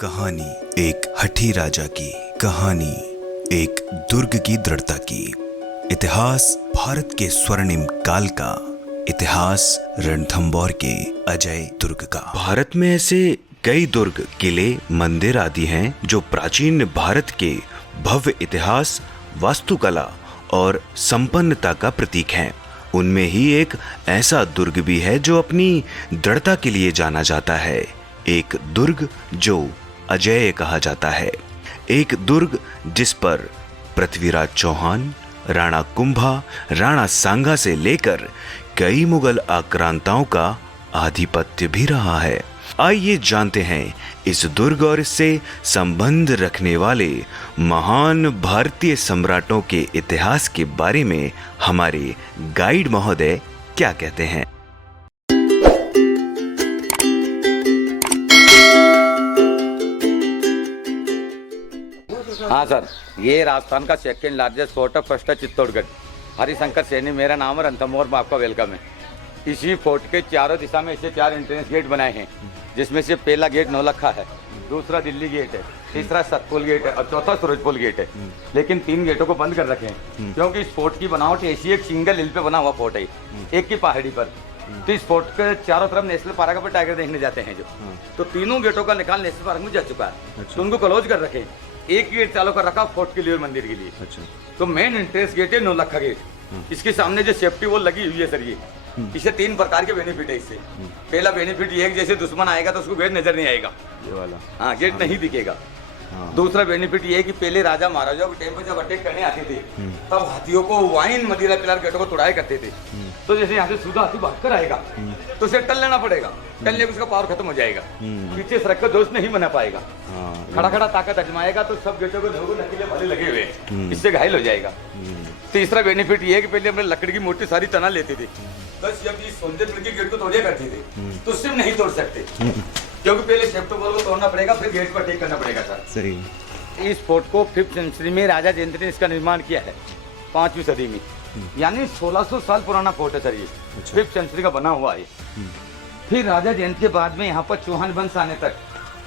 कहानी एक हठी राजा की, कहानी एक दुर्ग की दृढ़ता की। इतिहास भारत के स्वर्णिम काल का, इतिहास रणथंबोर के अजय दुर्ग का। भारत में ऐसे कई दुर्ग, किले, मंदिर आदि हैं जो प्राचीन भारत के भव्य इतिहास, वास्तुकला और संपन्नता का प्रतीक हैं। उनमें ही एक ऐसा दुर्ग भी है जो अपनी दृढ़ता के लिए जाना जाता है। एक दुर्ग जो अजेय कहा जाता है। एक दुर्ग जिस पर पृथ्वीराज चौहान, राणा कुंभा, राणा सांगा से लेकर कई मुगल आक्रांताओं का आधिपत्य भी रहा है। आइए जानते हैं इस दुर्ग और इससे संबंध रखने वाले महान भारतीय सम्राटों के इतिहास के बारे में हमारे गाइड महोदय क्या कहते हैं। हाँ सर, ये राजस्थान का सेकेंड लार्जेस्ट फोर्ट है, फर्स्ट है चित्तौड़गढ़। हरिशंकर सैनी मेरा नाम है, रणथंबोर में आपका वेलकम है। इसी फोर्ट के चारों दिशा में इसे 4 एंट्रेंस गेट बनाए हैं, जिसमें से पहला गेट नौलखा है, दूसरा दिल्ली गेट है, तीसरा सतपुल गेट है और चौथा सूरजपुल गेट है। लेकिन 3 गेटों को बंद कर रखे हैं क्योंकि इस फोर्ट की बनावट ऐसी एक सिंगल हिल पे बना हुआ फोर्ट है, एक की पहाड़ी पर। तो इस फोर्ट के चारों तरफ नेशनल पार्क पर टाइगर देखने जाते हैं जो, तो तीनों गेटों का निकाल नेशनल पार्क में जा चुका है। तो उनको क्लोज कर रखे, एक गेट चालू कर रखा फोर्ट के लिए और मंदिर के लिए। अच्छा। तो मेन एंट्रेंस गेट है नौलखा गेट। इसके सामने जो सेफ्टी वॉल लगी हुई है सर, ये इससे 3 प्रकार के बेनिफिट है इससे। पहला बेनिफिट ये है कि जैसे दुश्मन आएगा तो उसको गेट नजर नहीं आएगा, ये वाला। हाँ, गेट नहीं दिखेगा। दूसरा बेनिफिट ये है कि पहले राजा महाराजाओं के टाइम पे जब अटैक करने आते थे तब हाथियों को वाइन मदिरा पिलार गेटों को तोड़ाया करते थे। तो जैसे यहाँ से सीधा हाथी भागकर आएगा तो उसे टल लेना पड़ेगा, टलने में उसका पावर खत्म हो जाएगा, पीछे सड़क का दोस्त नहीं बना पाएगा। खड़ा खड़ा ताकत अजमाएगा तो सब गेटों को नकीले भाले लगे हुए हैं, इससे घायल हो जाएगा। तीसरा बेनिफिट ये है कि पहले हमने लकड़ी की मोटी सारी तना लेते थे, बस जब ये सोनदेव के गेट को तोड़िया करते थे तो उससे नहीं तोड़ सकते क्योंकि पहले सेफ्टी वॉल को तोड़ना पड़ेगा, फिर गेट पर अटैक करना पड़ेगा सर। सही। इस फोर्ट को 5th सेंचुरी में राजा जयंत ने इसका निर्माण किया है, 5वीं सदी में, यानी 1600 साल पुराना फोर्ट है सर ये। 5th सेंचुरी का बना हुआ है। फिर राजा जयंत के बाद में यहाँ पर चौहान वंश आने तक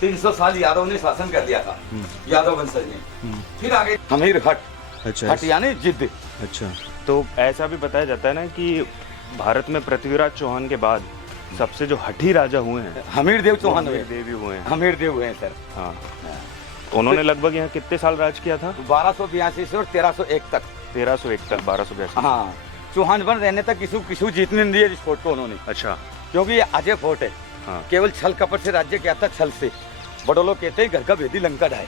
300 साल यादव ने शासन कर दिया था, यादव वंशज ने। फिर आगे हमीर हट। अच्छा। हट यानी जिद्द। अच्छा। तो ऐसा भी बताया जाता है ना कि भारत में पृथ्वीराज चौहान के बाद सबसे जो हठी राजा हुए हैं हमीर देव चौहान हुए हैं। हमीर देव हुए हैं सर। हाँ। उन्होंने लगभग यहाँ कितने साल राज किया था? 1282 से और 1301 तक। 1301 तक, 1282। हाँ, चौहान वन रहने तक किसी जीतने नहीं दिया इस फोर्ट को उन्होंने। अच्छा। क्योंकि ये अजय फोर्ट है। हाँ। केवल छल कपट से राज्य किया था, छल से। बड़े लोग कहते हैं घर का भेदी लंका ढाए।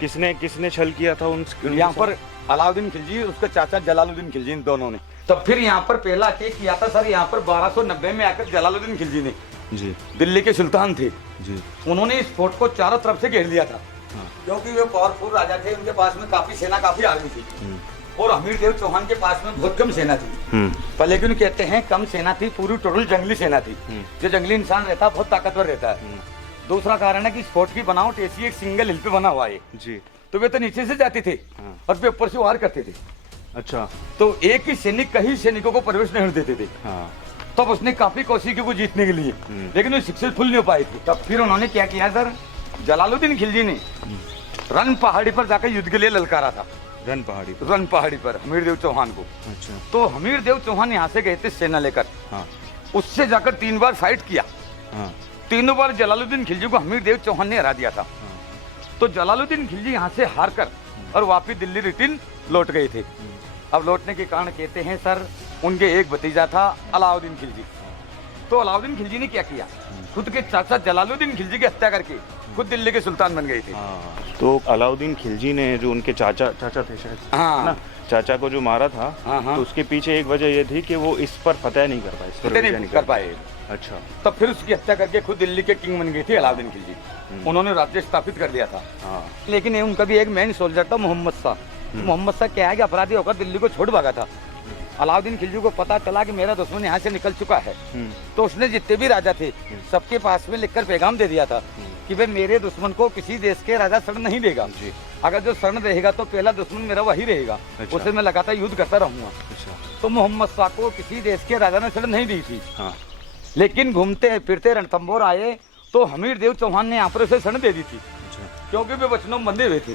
किसने छल किया था यहाँ पर? अलाउद्दीन खिलजी, उसका चाचा जलालुद्दीन खिलजी, इन दोनों ने। तब फिर यहाँ पर पहला अटैक किया था सर, यहाँ पर 1290 में आकर जलालुद्दीन खिलजी ने, जी, दिल्ली के सुल्तान थे जी, उन्होंने इस फोर्ट को चारों तरफ से घेर लिया था। हाँ। क्योंकि वे पावरफुल राजा थे, उनके पास में काफी सेना, काफी आर्मी थी, और हमीर देव चौहान के पास में बहुत कम सेना थी। पर लेकिन कहते हैं कम सेना थी, पूरी टोटल जंगली सेना थी। जो जंगली इंसान रहता है बहुत ताकतवर रहता है। दूसरा कारण है कि इस फोर्ट की बनावट ऐसी एक सिंगल हिल पे बना हुआ है जी, तो वे तो नीचे से जाते थे और वे ऊपर से वार करते थे। अच्छा। तो एक ही सैनिक कई सैनिकों को प्रवेश नहीं देते थे। हाँ। तब उसने काफी कोशिश की को जीतने के लिए, लेकिन वो सक्सेसफुल नहीं हो पाए थे। तब फिर उन्होंने क्या किया सर, जलालुद्दीन खिलजी ने रन पहाड़ी पर जाकर युद्ध के लिए ललकारा था। रन पहाड़ी पर हमीर देव चौहान को। अच्छा। तो हमीर देव चौहान यहाँ से गए थे सेना लेकर। हाँ। उससे जाकर 3 बार फाइट किया। हाँ। तीनों बार जलालुद्दीन खिलजी को हमीर देव चौहान ने हरा दिया था। हाँ। तो जलालुद्दीन खिलजी यहाँ से हार कर और वापिस दिल्ली रिटर्न लौट गए थे। अब लौटने के कारण कहते हैं सर, उनके एक भतीजा था अलाउद्दीन खिलजी। तो अलाउद्दीन खिलजी ने क्या किया, खुद के चाचा जलालुद्दीन खिलजी की हत्या करके खुद दिल्ली के सुल्तान बन गए थे। तो अलाउद्दीन खिलजी ने जो उनके चाचा थे शायद, हाँ ना, चाचा को जो मारा था, तो उसके पीछे एक वजह ये थी कि वो इस पर फतेह नहीं कर पाए। अच्छा। तब फिर उसकी हत्या करके खुद दिल्ली के किंग बन गए थे अलाउद्दीन खिलजी। उन्होंने राज्य स्थापित कर दिया था। लेकिन उनका भी एक मेन सोल्जर था मोहम्मद शाह। मोहम्मद शाह क्या है कि अपराधी होकर दिल्ली को छोड़ भागा था। अलाउद्दीन खिलजी को पता चला कि मेरा दुश्मन यहाँ से निकल चुका है, तो उसने जितने भी राजा थे सबके पास में लिखकर पैगाम दे दिया था कि भाई मेरे दुश्मन को किसी देश के राजा शरण नहीं देगा। अगर जो शरण रहेगा तो पहला दुश्मन मेरा वही रहेगा। अच्छा। उससे मैं लगातार युद्ध करता रहूंगा। अच्छा। तो मोहम्मद शाह को किसी देश के राजा ने शरण नहीं दी थी। हाँ। लेकिन घूमते फिरते रणथंबोर आए तो हमीर देव चौहान ने यहाँ पर उसे शरण दे दी थी। क्योंकि वे वचनों में बंधे हुए थे।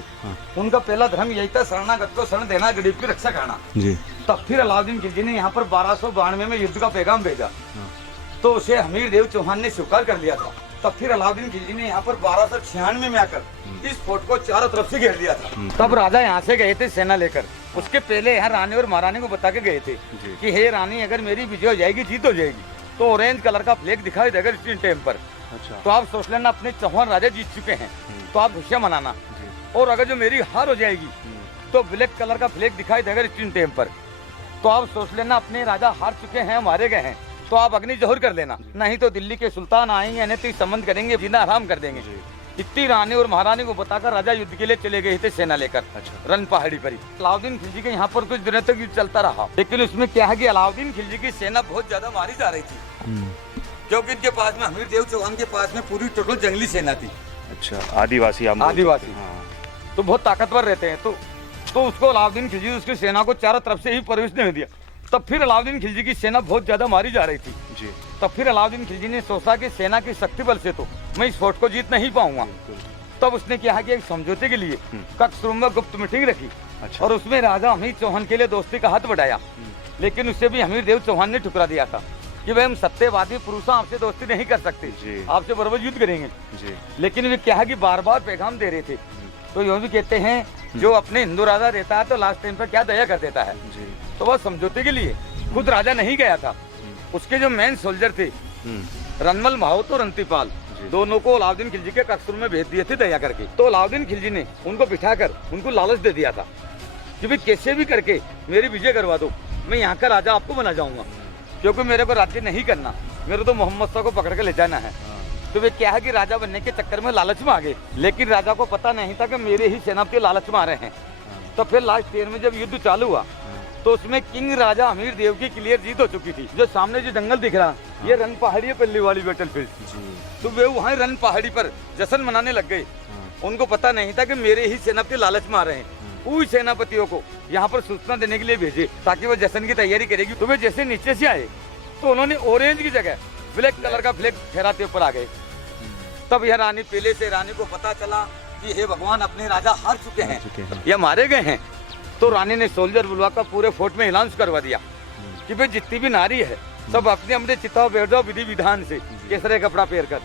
उनका पहला धर्म यही था, शरणागत को शरण देना, गरीब की रक्षा करना। जी। तब फिर अलाउद्दीन खिलजी ने यहाँ पर 1292 में युद्ध का पैगाम भेजा, तो उसे हमीर देव चौहान ने स्वीकार कर लिया था। तब फिर अलाउद्दीन खिलजी ने यहाँ पर 1296 में आकर इस फोर्ट को चारों तरफ से घेर लिया था। तब राजा यहाँ से गए थे सेना लेकर। उसके पहले यहाँ रानी और महारानी को बता के गए थे कि हे रानी, अगर मेरी विजय हो जाएगी, जीत हो जाएगी, तो ऑरेंज कलर का फ्लैग दिखाई देगा स्क्रीन टेम पर। अच्छा। तो आप सोच लेना अपने चौहान राजा जीत चुके हैं, तो आप खुशियाँ मनाना। और अगर जो मेरी हार हो जाएगी तो ब्लैक कलर का फ्लैग दिखाई देगा स्क्रीन टेम पर, तो आप सोच लेना अपने राजा हार चुके हैं, मारे गए हैं, तो आप अग्नि जहर कर लेना, नहीं तो दिल्ली के सुल्तान आएंगे, अनैतिक संबंध करेंगे, जीना आराम कर देंगे। इतनी रानी और महारानी को बताकर राजा युद्ध के लिए चले गए थे सेना लेकर। अच्छा। रन पहाड़ी पर। अलाउद्दीन खिलजी के यहाँ पर कुछ दिनों तक युद्ध चलता रहा, लेकिन उसमें क्या है कि अलाउद्दीन खिलजी की सेना बहुत ज्यादा मारी जा रही थी, क्योंकि इनके पास में हमीर देव चौहान के पास में पूरी टोटल जंगली सेना थी। अच्छा। आदिवासी तो बहुत ताकतवर रहते हैं, तो उसको अलाउद्दीन खिलजी उसकी सेना को चारों तरफ से ही प्रवेश नहीं दिया। तब फिर अलाउद्दीन खिलजी की सेना बहुत ज्यादा मारी जा रही थी जी। तब फिर अलाउद्दीन खिलजी ने सोचा कि सेना की शक्ति बल से तो मैं इस फोर्ट को जीत नहीं पाऊंगा। तब उसने क्या कि एक समझौते के लिए कक्सरूम में गुप्त मीटिंग रखी। अच्छा। और उसमें राजा हमीर चौहान के लिए दोस्ती का हाथ बढ़ाया, लेकिन उससे भी हमीर देव चौहान ने ठुकरा दिया था कि भाई हम सत्यवादी पुरुष आपसे दोस्ती नहीं कर सकते, आपसे बराबर युद्ध करेंगे जी। लेकिन वे क्या है कि बार बार पैगाम दे रहे थे। तो यूँ भी कहते हैं जो अपने हिंदू राजा रहता है तो लास्ट टाइम पर क्या दया कर देता है जी। तो वह समझौते के लिए खुद राजा नहीं गया था, उसके जो मेन सोल्जर थे रनमल माहौत और रंतीपाल, दोनों को अलाउद्दीन खिलजी के कक्सरूम में भेज दिए थे दया करके। तो अलाउद्दीन खिलजी ने उनको बिठाकर उनको लालच दे दिया था कि भाई कैसे भी करके मेरी विजय करवा दो, मैं यहाँ का राजा आपको बना जाऊंगा, क्योंकि मेरे को राज्य नहीं करना, मेरे तो मोहम्मद शाह को पकड़ के ले जाना है। तो वे क्या है कि राजा बनने के चक्कर में लालच में आ गए, लेकिन राजा को पता नहीं था कि मेरे ही सेनापति लालच में आ रहे हैं। तो फिर लास्ट ईयर में जब युद्ध चालू हुआ तो उसमें किंग राजा हमीर देव की क्लियर जीत हो चुकी थी। जो सामने जो जंगल दिख रहा ये रन पहाड़ी है, पल्ली वाली बैटलफील्ड। तो वे वहाँ रन पहाड़ी पर जश्न मनाने लग गए। उनको पता नहीं था कि मेरे ही सेनापति लालच में आ रहे हैं। उन सेनापतियों को यहाँ पर सूचना देने के लिए भेजे ताकि वो जश्न की तैयारी करेगी। तो वे जैसे नीचे से आए तो उन्होंने ऑरेंज की जगह ब्लैक कलर का फ्लैग फहराते ऊपर आ गए। तब यह रानी पहले से रानी को पता चला कि हे भगवान, अपने राजा हार चुके हैं या मारे गए हैं। तो रानी ने सोल्जर बुलवाकर पूरे फोर्ट में अनाउंस करवा दिया कि भाई जितनी भी नारी है सब अपने अपने चिताओं बैठ जाओ विधि विधान से, केसरे कपड़ा पहन कर,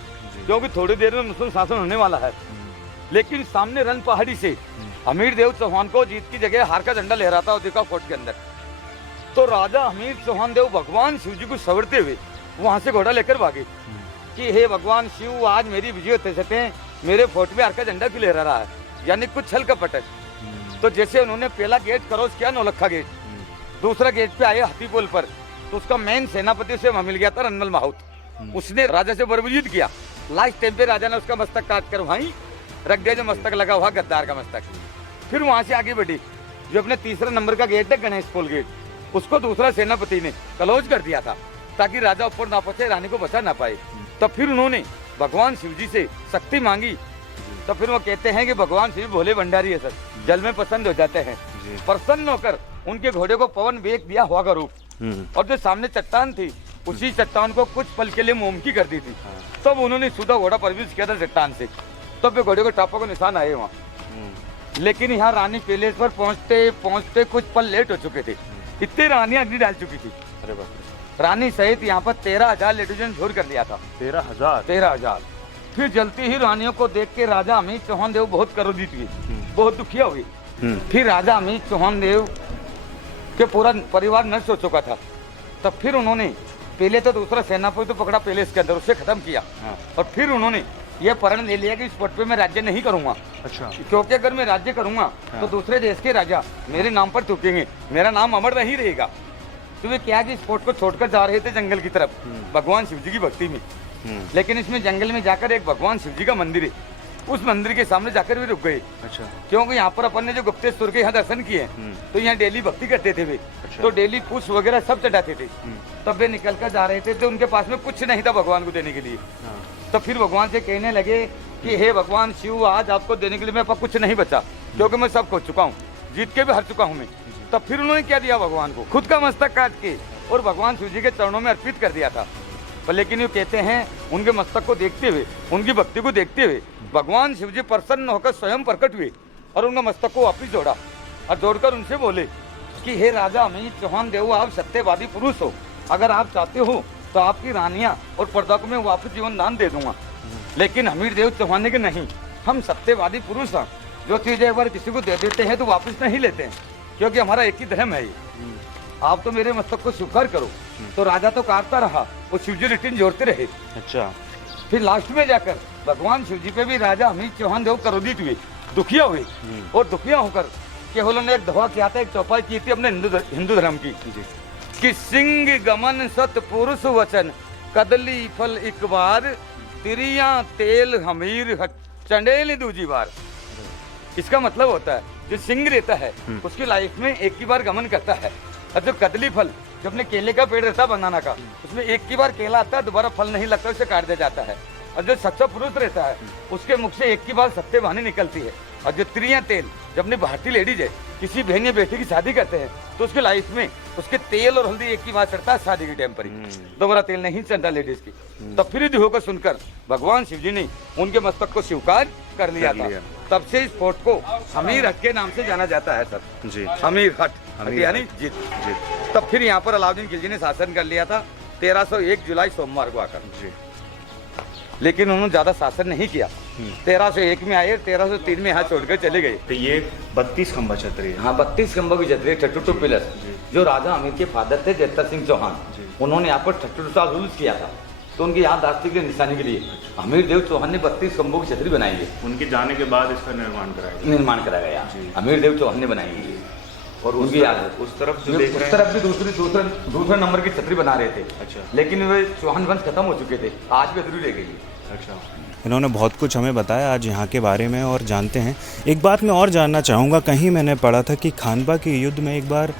क्योंकि थोड़ी देर में मुस्लिम शासन होने वाला है। लेकिन सामने रन पहाड़ी से हमीर देव चौहान को जीत की जगह हार का झंडा लहराता हुआ दिखा फोर्ट के अंदर। तो राजा हमीर चौहान देव भगवान शिव जी को सवरते हुए वहां से घोड़ा लेकर भागे कि हे भगवान शिव, आज मेरी विजय होते सकते, मेरे फोर्ट में हार का झंडा क्यों लहरा रहा है, यानी कुछ छल कपट है। तो जैसे उन्होंने पहला गेट क्रॉस किया नौलखा गेट, दूसरा गेट पे आए हाथीपोल पर, तो उसका मेन सेनापति से मिल गया था रनमल माहौत। उसने राजा से बराबर युद्ध किया। लास्ट टाइम पे राजा ने उसका मस्तक काट कर वहीं रख दिया, जो मस्तक लगा हुआ गद्दार का मस्तक। फिर वहां से आगे बढ़ी, जो अपने तीसरा नंबर का गेट है गणेश पोल गेट, उसको दूसरा सेनापति ने क्लोज कर दिया था ताकि राजा ऊपर ना पहुंचे, रानी को बचा ना पाए। तब फिर उन्होंने भगवान शिव जी से शक्ति मांगी। तो फिर वो कहते हैं कि भगवान शिव भोले भंडारी है सर, जल में पसंद हो जाते हैं। प्रसन्न होकर उनके घोड़े को पवन वेग दिया हुआ का रूप, और जो सामने चट्टान थी उसी चट्टान को कुछ पल के लिए मोम की कर दी थी। तब उन्होंने सीधा घोड़ा परविश किया था चट्टान से, तब वे घोड़े को टापा को निशान आए वहाँ। लेकिन यहाँ रानी पैलेस पर पहुँचते पहुँचते कुछ पल लेट हो चुके थे, इतने रानियां अग्नि डाल चुकी थी। अरे बाप, रानी सहित यहाँ पर 13,000 लेडीजन छोड़ कर लिया था। 13,000। फिर जलती ही रानियों को देख के राजा हमीर चौहान देव बहुत क्रोधित हुए, बहुत दुखिया हुए। फिर राजा हमीर चौहान देव के पूरा परिवार नष्ट हो चुका था। तब फिर उन्होंने पहले तो दूसरा सेनापति तो पकड़ा पैलेस के अंदर, उससे खत्म किया। और फिर उन्होंने यह प्रण ले लिया कि इस फोर्ट पे मैं राज्य नहीं करूंगा। अच्छा। क्योंकि अगर मैं राज्य करूंगा तो दूसरे देश के राजा मेरे नाम पर थूकेंगे, मेरा नाम अमर नहीं रहेगा। तो वे क्या कि इस फोर्ट को छोड़कर जा रहे थे जंगल की तरफ भगवान शिव जी की भक्ति में। लेकिन इसमें जंगल में जाकर एक भगवान शिव जी का मंदिर है, उस मंदिर के सामने जाकर भी रुक गए। अच्छा। क्योंकि यहाँ पर अपन ने जो गुप्तेश्वर के यहाँ दर्शन किए तो यहाँ डेली भक्ति करते थे वे। अच्छा। तो डेली पुष्प वगैरह सब चढ़ाते थे। तब वे निकल कर जा रहे थे तो उनके पास में कुछ नहीं था भगवान को देने के लिए। तो फिर भगवान से कहने लगे कि हे भगवान शिव, आज आपको देने के लिए मेरे पास कुछ नहीं बचा, क्योंकि मैं सब खो चुका हूँ, जीत के भी हार चुका हूँ मैं। तब फिर उन्होंने क्या दिया भगवान को, खुद का मस्तक काट के और भगवान शिव जी के चरणों में अर्पित कर दिया था। पर लेकिन ये कहते हैं उनके मस्तक को देखते हुए, उनकी भक्ति को देखते हुए भगवान शिव जी प्रसन्न होकर स्वयं प्रकट हुए और उनका मस्तक को वापिस जोड़ा और जोड़कर उनसे बोले कि हे राजा अमित चौहान देव, आप सत्यवादी पुरुष हो, अगर आप चाहते हो तो आपकी रानियां और पर्दा को मैं वापस जीवन दान दे दूंगा। लेकिन हमीर देव चौहान ने कि नहीं, हम सत्यवादी पुरुष हैं, जो चीज़ें एक बार किसी को दे देते हैं तो वापस नहीं लेते हैं, क्योंकि हमारा एक ही धर्म है ये। आप तो मेरे मस्तक को स्वीकार करो। तो राजा तो काटता रहा, वो शिवजी रिटर्न जोड़ते रहे। अच्छा। फिर लास्ट में जाकर भगवान शिवजी पे भी राजा अमित चौहान देव क्रोधित हुए, दुखिया हुए, और दुखिया होकर केवल उन्होंने एक दवा किया था, एक चौपाई की थी अपने हिंदू धर्म की कि सिंह गमन सत पुरुष वचन, कदली फल एक बार, तिरिया तेल हमीर चंडेल दूजी बार। इसका मतलब होता है जो सिंह रहता है उसकी लाइफ में एक ही बार गमन करता है, और जो कदली फल, जो अपने केले का पेड़ रहता है बनाना का, उसमें एक ही बार केला आता है, दोबारा फल नहीं लगता, उसे काट दिया जाता है। और जो सच्चा पुरुष रहता है उसके मुख से एक ही बार सत्य वाणी निकलती है। और जो त्रिया तेल, जब अपनी भारतीय लेडीज है किसी बहन या बेटे की शादी करते हैं तो उसके लाइफ में उसके तेल और हल्दी एक ही बार चढ़ता है शादी के टाइम पर ही, दोबारा तेल नहीं चढ़ता लेडीज की। तब फिर होकर सुनकर भगवान शिव जी ने उनके मस्तक को स्वीकार कर लिया था। तब से इस फोर्ट को हमीर हट के नाम से जाना जाता है सर जी, हमीर हट यानी जीत। तब फिर यहाँ पर अलाउद्दीन खिलजी ने शासन कर लिया था 1301 जुलाई सोमवार को आकर जी। लेकिन उन्होंने ज्यादा शासन नहीं किया। 1301 में आए, 1303 में यहाँ छोड़कर चले गए। तो ये 32 खंबा छतरी है। हाँ, 32 खंबा की छतरी, 32 पिलर, जो राजा अमीर के फादर थे जयतर सिंह चौहान, उन्होंने यहाँ पर 32 साल रूल किया था। तो उनकी याददाश्त की निशानी के लिए हमीर देव चौहान ने 32 खंभों की छतरी बनाई है। उनके जाने के बाद इसका निर्माण कराया गया। हमीर देव चौहान ने बनाई है। और उनकी याद है उस तरफ जो देख रहे हैं, उस तरफ भी दूसरे नंबर की छतरी बना रहे थे। अच्छा। लेकिन वे चौहान वंश खत्म हो चुके थे, आज भी अधूरी रह गई। अच्छा। इन्होंने बहुत कुछ हमें बताया आज यहाँ के बारे में, और जानते हैं। एक बात मैं और जानना चाहूँगा, कहीं मैंने पढ़ा था कि खानबा के युद्ध में एक बार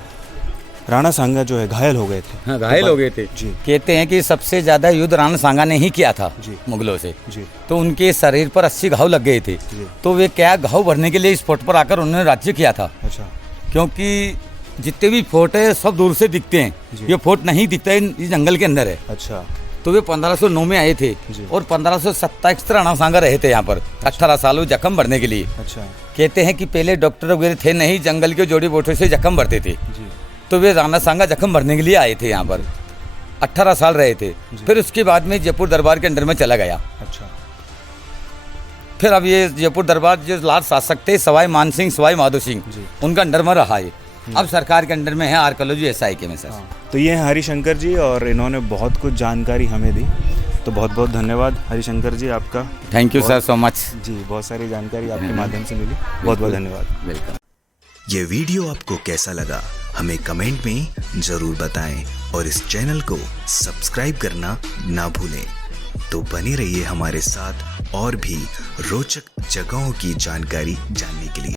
राणा सांगा जो है घायल हो गए थे। हाँ, घायल हो गए थे जी। कहते हैं कि सबसे ज्यादा युद्ध राणा सांगा ने ही किया था जी, मुगलों से जी। तो उनके शरीर पर 80 घाव लग गए थे। तो वे क्या घाव भरने के लिए इस फोर्ट पर आकर उन्होंने राज्य किया था। अच्छा। क्योंकि जितने भी फोर्ट है सब दूर से दिखते हैं, ये फोर्ट नहीं दिखता है, इस जंगल के अंदर है। अच्छा। तो वे 1509 में आए थे और 1527 तक राणा सांगा रहे थे यहाँ पर। 18 साल जख्म भरने के लिए। अच्छा। कहते हैं कि पहले डॉक्टर वगैरह थे नहीं, जंगल के जोड़ी बूटों से जख्म भरते थे। तो वे राणा सांगा जख्म भरने के लिए आए थे यहाँ पर, 18 साल रहे थे। फिर उसके बाद में जयपुर दरबार के अंडर में चला गया। अच्छा। फिर अब ये जयपुर दरबार जो लास्ट शासक थे सवाई मान सिंह, सवाई माधो सिंह, उनका अंडर में रहा है। अब सरकार के अंडर में है आर्कियोलॉजी SI में सर। तो ये हैं हरिशंकर जी, और इन्होंने बहुत कुछ जानकारी हमें दी। तो बहुत बहुत धन्यवाद हरिशंकर जी आपका। Thank you sir, so much जी। बहुत सारी जानकारी आपके माध्यम से मिली, बहुत बहुत धन्यवाद। वेलकम। ये वीडियो आपको कैसा लगा हमें कमेंट में जरूर बताएं, और इस चैनल को सब्सक्राइब करना ना भूलें। तो बने रहिए हमारे साथ और भी रोचक जगहों की जानकारी जानने के लिए।